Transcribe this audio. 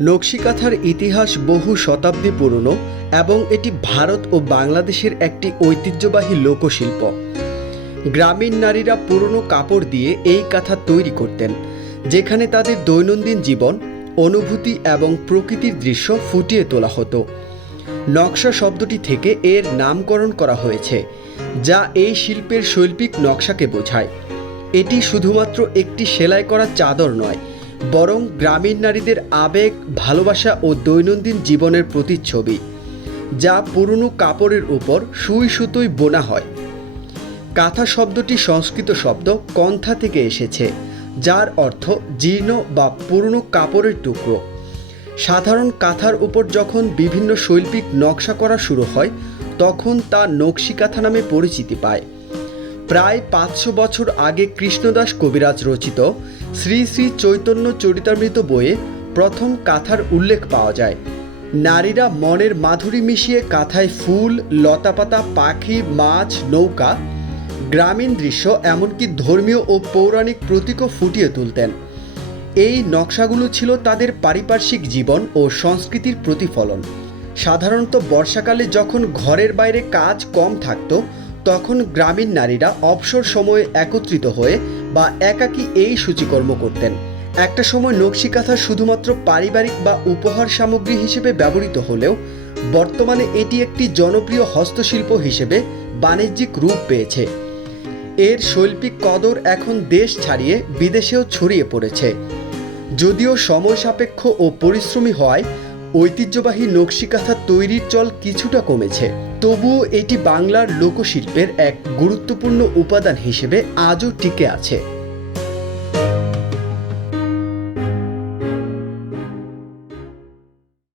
নকশিকাথার ইতিহাস বহু শতাব্দী পুরনো এবং এটি ভারত ও বাংলাদেশের একটি ঐতিহ্যবাহী লোকশিল্প। গ্রামীণ নারীরা পুরনো কাপড় দিয়ে এই কাঁথা তৈরি করতেন, যেখানে তাদের দৈনন্দিন জীবন, অনুভূতি এবং প্রকৃতির দৃশ্য ফুটিয়ে তোলা হতো। নকশা শব্দটি থেকে এর নামকরণ করা হয়েছে, যা এই শিল্পের শৈল্পিক নকশাকে বোঝায়। এটি শুধুমাত্র একটি সেলাই করা চাদর নয় বরং গ্রামীণ নারীদের আবেগ, ভালোবাসা ও দৈনন্দিন জীবনের প্রতিচ্ছবি, যা পুরনো কাপড়ের উপর সুই সুতোয় বোনা হয়। কাঁথা শব্দটি সংস্কৃত শব্দ কন্থা থেকে এসেছে, যার অর্থ জীর্ণ বা পুরনো কাপড়ের টুকরো। সাধারণ কাঁথার উপর যখন বিভিন্ন শৈল্পিক নকশা করা শুরু হয়, তখন তা নকশি কাঁথা নামে পরিচিতি পায়। প্রায় পাঁচশো বছর আগে কৃষ্ণদাস কবিরাজ রচিত শ্রী শ্রী চৈতন্য চরিতামৃত বইয়ে প্রথম কাঁথার উল্লেখ পাওয়া যায়। নারীরা মনের মাধুরী মিশিয়ে কাঁথায় ফুল, লতাপাতা, পাখি, মাছ, নৌকা, গ্রামীণ দৃশ্য, এমনকি ধর্মীয় ও পৌরাণিক প্রতীকও ফুটিয়ে তুলতেন। এই নকশাগুলো ছিল তাদের পারিপার্শ্বিক জীবন ও সংস্কৃতির প্রতিফলন। সাধারণত বর্ষাকালে যখন ঘরের বাইরে কাজ কম থাকতো তখন গ্রামীণ নারীরা অবসর সময়ে একত্রিত হয়ে বা একাকী এই সূচিকর্ম করতেন। একটা সময় নকশিকাঁথা শুধুমাত্র পারিবারিক বা উপহার সামগ্রী হিসেবে ব্যবহৃত হলেও বর্তমানে এটি একটি জনপ্রিয় হস্তশিল্প হিসেবে বাণিজ্যিক রূপ পেয়েছে। এর শৈল্পিক কদর এখন দেশ ছাড়িয়ে বিদেশেও ছড়িয়ে পড়েছে। যদিও সময় সাপেক্ষ ও পরিশ্রমী হওয়ায় ঐতিহ্যবাহী নকশিকাঁথা তৈরির চল কিছুটা কমেছে। তবুও এটি বাংলার লোকশিল্পের এক গুরুত্বপূর্ণ উপাদান হিসেবে আজও টিকে আছে।